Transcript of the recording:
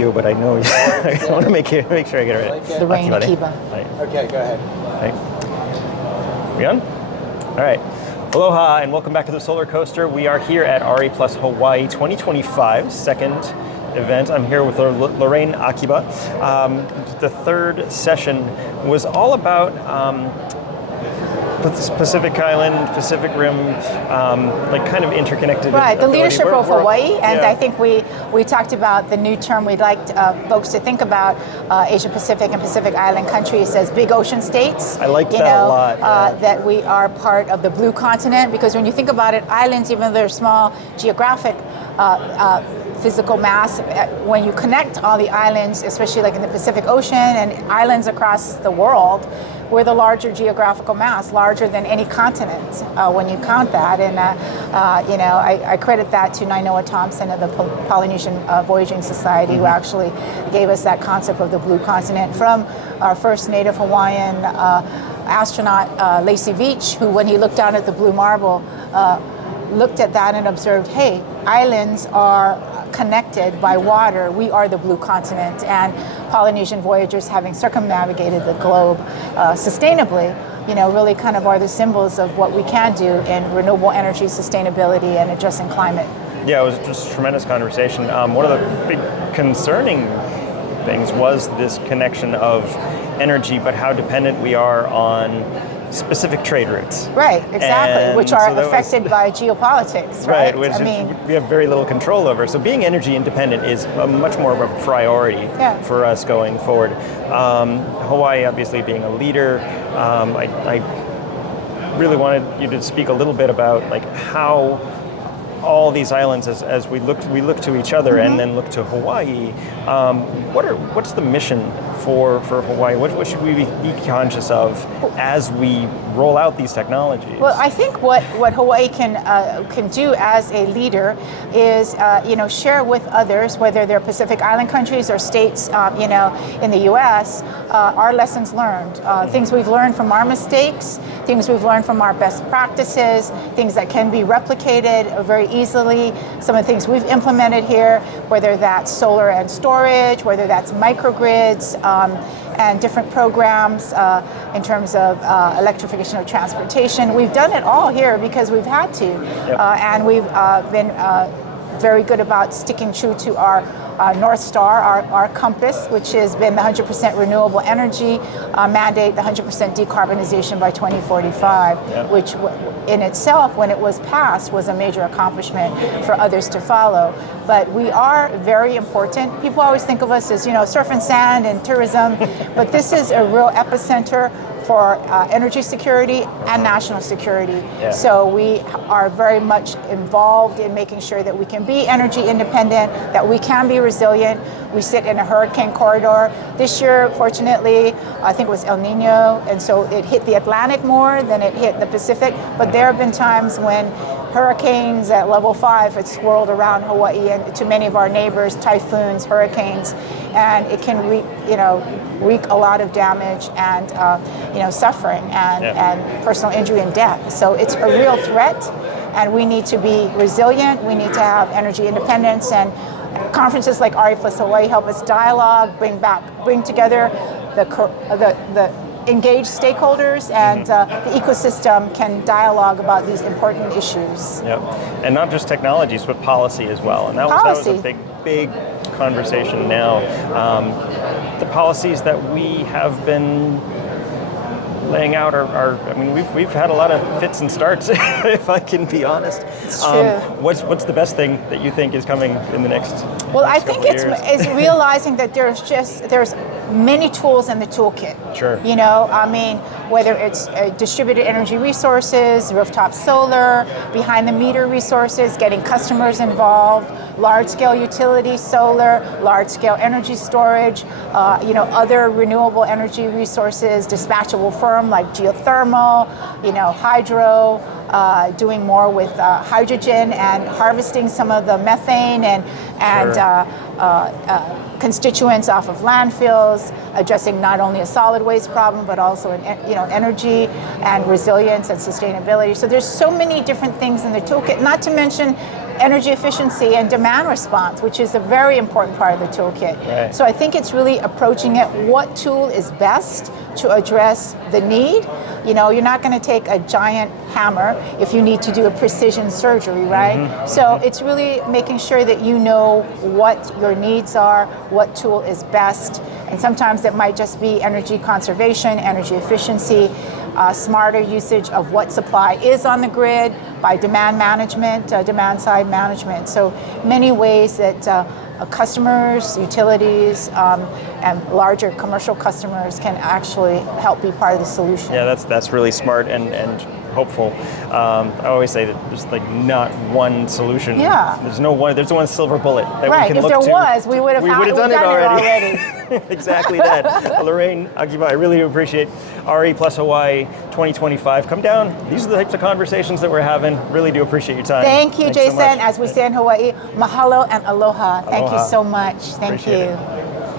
you, but I know you. I want to make sure I get it right. Lorraine Akiba. Okay, go ahead. Right. We on? All right. Aloha and welcome back to the Solar Coaster. We are here at RE Plus Hawaii 2025, second event. I'm here with Lorraine Akiba. The third session was all about Pacific Island, Pacific Rim, like kind of interconnected. Right, the leadership of Hawaii, and yeah. I think we talked about the new term we'd like folks to think about Asia Pacific and Pacific Island countries as big ocean states. I like that a lot. Yeah. That we are part of the blue continent, because when you think about it, islands, even though they're small geographic physical mass, when you connect all the islands, especially like in the Pacific Ocean and islands across the world, we're the larger geographical mass, larger than any continent when you count that. And I credit that to Nainoa Thompson of the Polynesian Voyaging Society, who actually gave us that concept of the blue continent from our first native Hawaiian astronaut, Lacey Veach, who, when he looked down at the blue marble, looked at that and observed, hey, islands are connected by water. We are the blue continent, and Polynesian voyagers, having circumnavigated the globe sustainably, really kind of are the symbols of what we can do in renewable energy, sustainability, and addressing climate. Yeah, it was just a tremendous conversation. One of the big concerning things was this connection of energy, but how dependent we are on specific trade routes. Right, exactly, and which are affected by geopolitics, right? Which we have very little control over. So being energy independent is much more of a priority for us going forward. Hawaii, obviously, being a leader, I really wanted you to speak a little bit about like how all these islands, as we look to each other and then look to Hawaii. What's the mission for Hawaii? What should we be conscious of as we roll out these technologies? Well, I think what Hawaii can do as a leader is share with others, whether they're Pacific Island countries or states in the U.S. Our lessons learned, things we've learned from our mistakes, things we've learned from our best practices, things that can be replicated very easily, some of the things we've implemented here, whether that's solar and storage, whether that's microgrids, and different programs in terms of electrification of transportation. We've done it all here because we've had to, and we've been very good about sticking true to our North Star, our compass, which has been the 100% renewable energy mandate, the 100% decarbonization by 2045, which in itself, when it was passed, was a major accomplishment for others to follow. But we are very important. People always think of us as, surf and sand and tourism, but this is a real epicenter for energy security and national security. So we are very much involved in making sure that we can be energy independent, that we can be resilient. We sit in a hurricane corridor. This year, fortunately, I think it was El Nino, and so it hit the Atlantic more than it hit the Pacific. But there have been times when hurricanes at level 5 had swirled around Hawaii and to many of our neighbors, typhoons, hurricanes, and it can wreak a lot of damage and suffering and personal injury and death. So it's a real threat, and we need to be resilient. We need to have energy independence, and conferences like RE Plus Hawaii help us dialogue, bring together the engaged stakeholders, and the ecosystem can dialogue about these important issues. Yep, and not just technologies, but policy as well. And that was a big conversation now. The policies that we have been laying out are we've had a lot of fits and starts, if I can be honest. It's true. What's the best thing that you think is coming in the next? Well, I think it's realizing that there's many tools in the toolkit. Sure. Whether it's distributed energy resources, rooftop solar, behind the meter resources, getting customers involved, large-scale utility solar, large-scale energy storage, other renewable energy resources, dispatchable firm like geothermal, hydro, doing more with hydrogen and harvesting some of the methane and constituents off of landfills, addressing not only a solid waste problem, but also energy and resilience and sustainability. So there's so many different things in the toolkit, not to mention energy efficiency and demand response, which is a very important part of the toolkit. Right. So I think it's really approaching it, what tool is best to address the need. You know, you're not going to take a giant hammer if you need to do a precision surgery, right? Mm-hmm. So it's really making sure that you know what your needs are, what tool is best, and sometimes it might just be energy conservation, energy efficiency, smarter usage of what supply is on the grid by demand management, demand side management. So many ways that customers, utilities, and larger commercial customers can actually help be part of the solution. Yeah, that's really smart and hopeful. I always say that there's like not one solution. Yeah. There's one silver bullet that right. we can If look there to. was, we would have done it already. already. Exactly that. Lorraine Akiba, I really do appreciate RE Plus Hawaii 2025. Come down. These are the types of conversations that we're having. Really do appreciate your time. Thank you, Thanks Jason. so much. As we say in Hawaii, mahalo and aloha. Thank you so much. Thank Appreciate you. it.